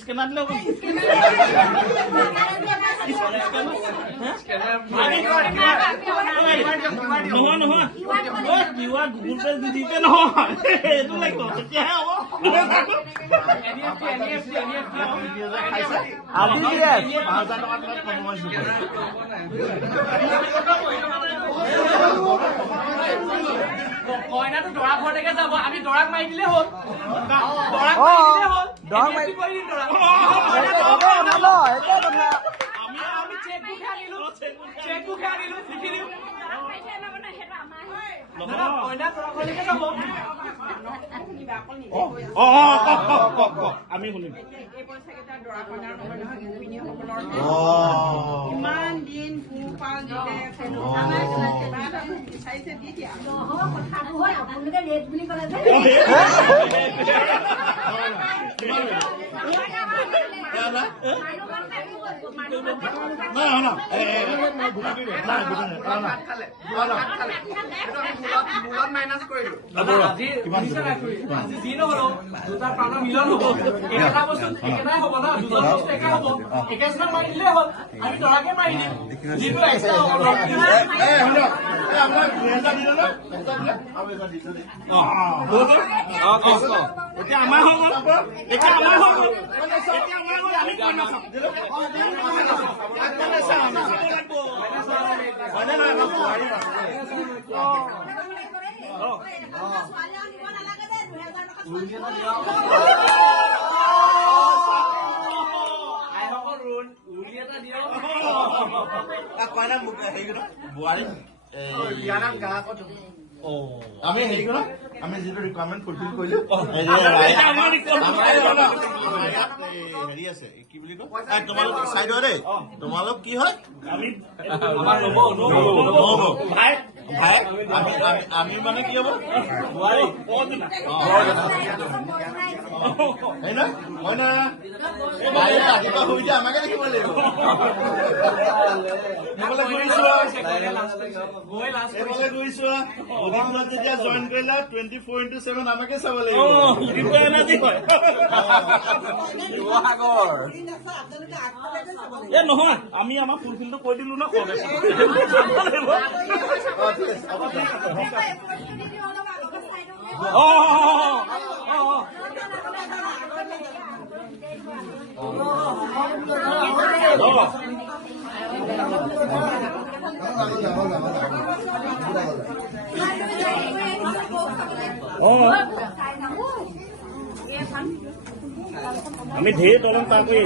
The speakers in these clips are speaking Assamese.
স্কেনাৰ দিলে নহয় নহয় কিউআৰ গুগল পে দিছে নহয় এইটো লাগিব তেতিয়াহে হ'ব কইনাটো দৰা ঘৰলৈকে যাব আমি দৰাক মাৰি দিলে হ'ল দৰাক মাৰি দিলে হ'ল আমি চেকবুক আনিলো লিখি দিওঁ কইনা দৰা ঘৰলৈকে যাব আমি শুনিম ইমান দিন পোহপাল দিলে বিচাৰিছে দি দিয়া আপোনালোকে ৰেট বুলি ক'লে যে যি নহলো দুটা প্ৰাণৰ মিলন হব একেটা বস্তু একেটাই হব ন দুজন বস্তু একে হব একেজনক মাৰি দিলে হ'ল আমি দৰাকে মাৰি দিম যিটো এক্সট্ৰা হ'ব এতিয়া আমাৰ হৈ গ'ল এতিয়া আমাৰ হৈ গ'ল আমি কৈ নাচাম আমি হেৰি কৰো আমি যিটো ৰিকুৱাৰমেণ্ট ফুলফিল কৰিলো হেৰি আছে কি বুলি কয় তোমালোক চাইডৰ দেই তোমালোক কি হয় ভাই আমি মানে কি হব ৰাতিপুৱা শুই দিয়ে আমাকে দেখিব লাগিব গৈছো যেতিয়া জইন কৰিলা 24/7 আমাকে চাব লাগিব নহয় আমি আমাৰ ফুলফিলটো কৈ দিলো ন আমি ঢেৰ দলং পাৰ কৰি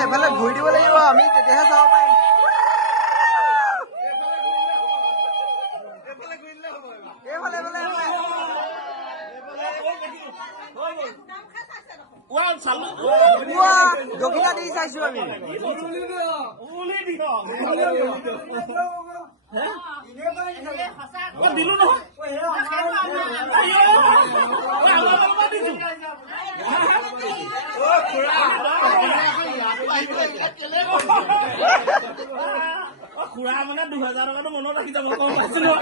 এইফালে ঘূৰি দিব লাগিব আমি তেতিয়াহে চাব পাৰিম দক্ষিণা দি চাইছো আমি দিলো নহয় খুৰা মানে 2000 টকাটো মনত ৰাখি যাব কম পাইছিলো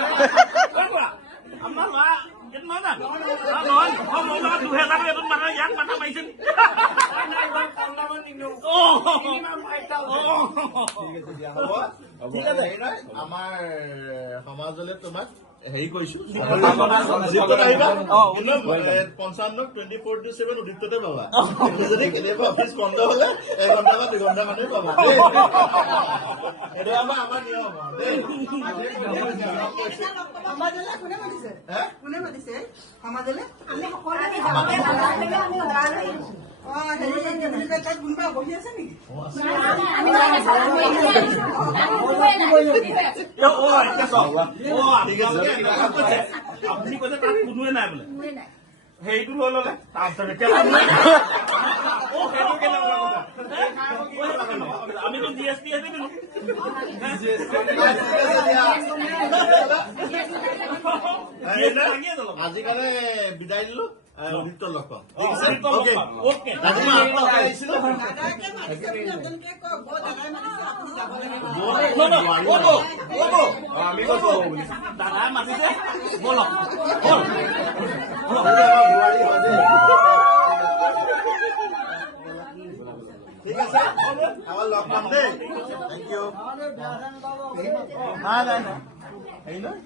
আমাৰ ল'ৰা এইটো নহয় না 2000 এইটোত মানে ইয়াক মাথা মাৰিছিল ঠিক আছে আমাৰ সমাজলৈ তোমাক হেৰি কৰিছো 55-24/7 উদ্যুক্ততে পাবা যদি কেতিয়াবা অফিচ বন্ধ হলে 1 ঘণ্টা বা 2 ঘণ্টা মানে পাবা এইটো আমাৰ নিয়ম কোনে মাতিছে সমাজলৈ আমি কোনোবা বহি আছে নেকি আপুনি কৈছে তাত কোনোৱে নাই বোলে সেইটো লৈ ললে তাৰপিছত আমিতো GST দিলো আজিকালি বিদায় দিলো অদিত্য লগ পাম দাদাকে মাতিছে আপোনালোকে কওক দাদাই মাতিছে আপুনি যাব লাগিব আমি কৈছো দাদা মাতিছে বলক বল বোৱাৰী হয় দেই ঠিক আছে আমাৰ লগ পাম দেই থেংক ইউ নাই নাই নাই হেৰি নহয়